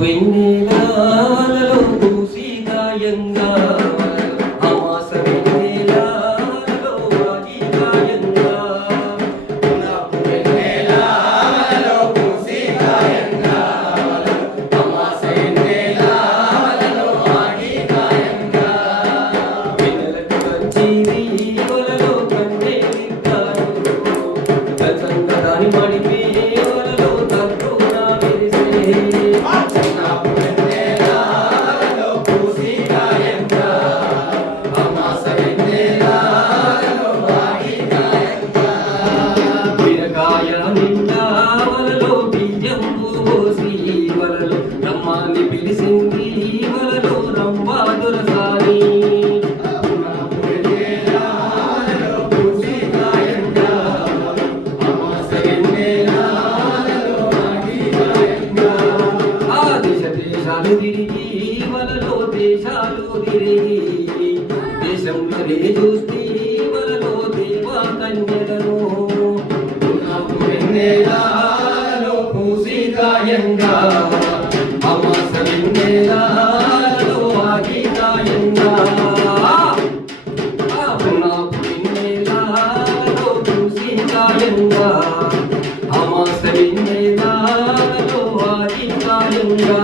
వెన్నెలలో పూసి గాయంగా అమాస వెన్నెలలో వాగి గాయంగా వెన్నెలలో పూసి గాయంగా అమాస వెన్నెలలో వాగి గాయంగా వెన్నెలకు వచ్చింది వలలో కంటే విప్పారు గతంగా దాని మడిపి వలలో తక్కువ మెరిసే పిలిసింది వలలో రంబాదుర సారి దేశాలు తిరిగి వలలో దేశాలు తిరిగి దేశంలోనే చూస్తే వలలో దేవా కన్యలను వెన్నెలలో పూసి గాయంగా అమాస వెన్నెలలో ఆగి గాయంగా వెన్నెలలో పూసి గాయంగా అమాస వెన్నెలలో ఆగి గాయంగా